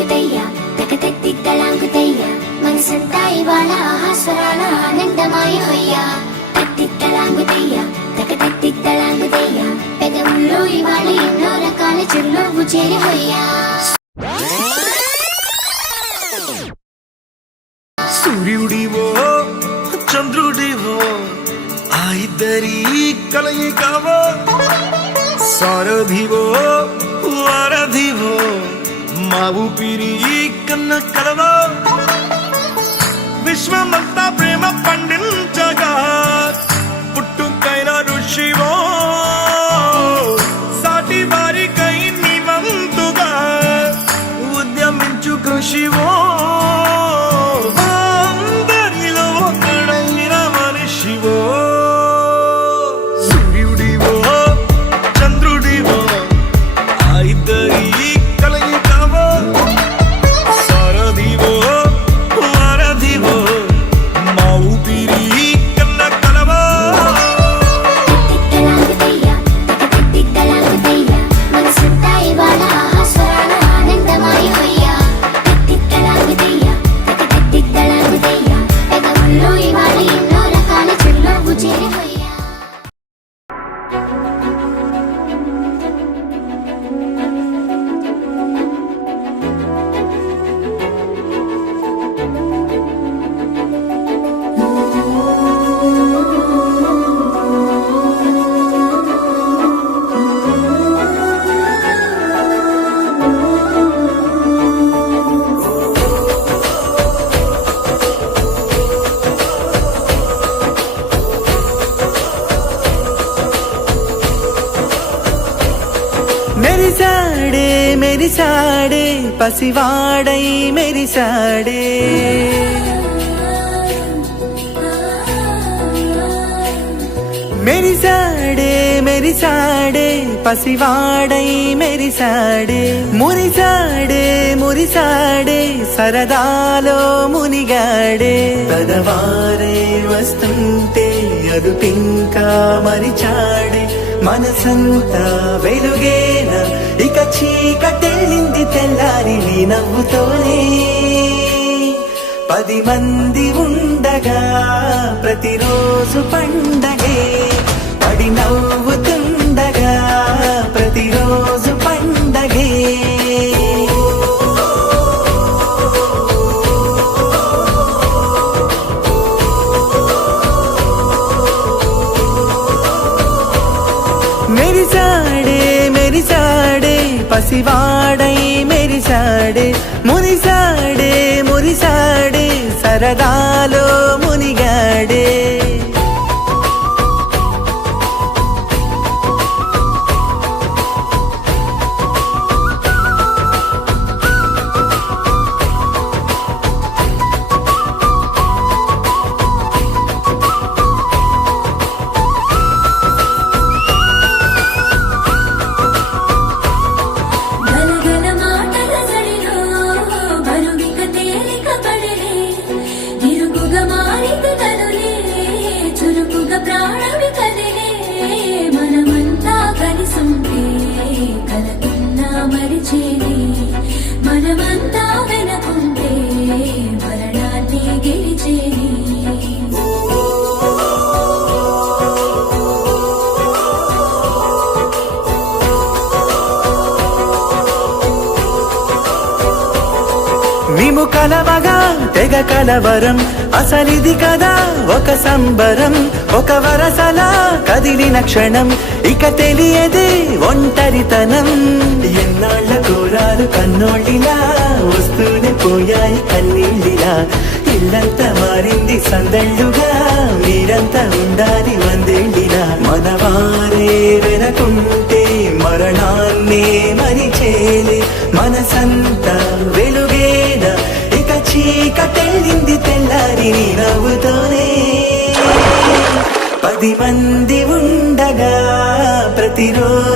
తిక్కలాంగుతయ్యా తకతెత్తిక్కలాంగుతయ్యా మనసంతా ఇవాళ ఆహాస్వరాల ఆనందమాయ హొయ్యా తత్తిత్తలాంగుతయ్యా తకతెత్తిత్తలాంగుతయ్యా పెదవుల్లో ఇవాళ ఎన్నో రకాల చిరునవ్వు చేరి హొయ్యా. సూర్యుడివో చంద్రుడివో ఆ ఇద్దరి కలయికవో సారథివో వారధివో మా ఊపిరి కన్న కలవో విశ్వమంతా ప్రేమ పండించగా పుట్టుకైన ఋషివో సాటి వారికై నివంతుగా ఉద్యమించు కృషివో మెరిసాడే మెరిసాడే పసివాడై మెరిసాడే మెరిసాడే మెరిసాడే పసివాడై మెరిసాడే మురిసాడే మురిసాడే సరదాలో మునిగాడే పదవారే వస్తుంటే అదుపింకా మరిచాడే మనసంతా వెలుగేన ఇక చీకటెళ్ళింది తెల్లారి నీ నవ్వుతోనే 10 మంది ఉండగా ప్రతిరోజు పండగే పడి నవ్వుతుండగా ప్రతిరోజు పండగే మెరిసాడే మెరిసాడే పసివాడై మెరిసాడే మురిసాడే మురిసాడే సరదాలో మునిగాడే మనమంతా వెనకుంటే మరణాన్ని గెలిచేని మేము కలవగా తెగ కలవరం అసలిది కదా ఒక సంబరం ఒక వరసలా కదిలిన క్షణం ఇక తెలియదే ఒంటరితనం ఎన్నాళ్ళ కోరాలు కన్నోళ్ళిలా వస్తూనే పోయాయి కన్నీళ్ళిలా ఇల్లంతా మారింది సందళ్ళుగా మీరంతా ఉండాలి వందేళ్ళిలా మనవారే వెనకుంటే మరణాన్నే మరిచేలే మనసంతా వెలుగేన ఇక చీకటెళ్ళింది తెల్లారి నీ నవ్వుతోనే 10 మంది ఉండగా ప్రతిరోజు